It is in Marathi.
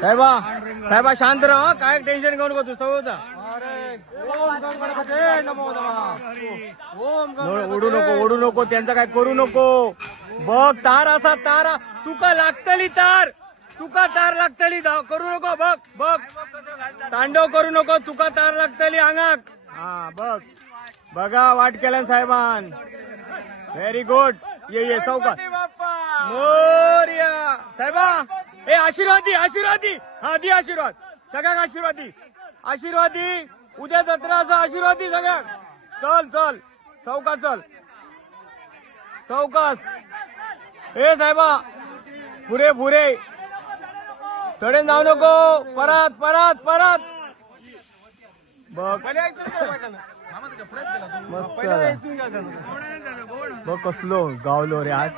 साहेबा साहेबा शांत राहा काय टेन्शन घेऊ नको तू सवता ओढू नको ओढू नको त्यांचं काय करू नको. बघ तार असा तार तुका लागतली तार. तुका तार लागतली करू नको बघ बघ. तांडव करू नको तुका तार लागतली अंगाक. हा बघ. बघा वाट केल्या साहेबान. व्हेरी गुड ये ये मोर्या साहेबा ए आशीर्वाद आशीर्वाद. हा दी आशीर्वाद. सगळ्याक आशीर्वाद. आशीर्वाद उद्या जत्राचा आशीर्वाद दी सगळ्याक. चल चल. चौकात चल. चौकास ए साहेबा. पुरे पुरे. थोडे जाऊ नको. परत परत परत. बघ. मस्त. बघ कसलो गावलो रे आज.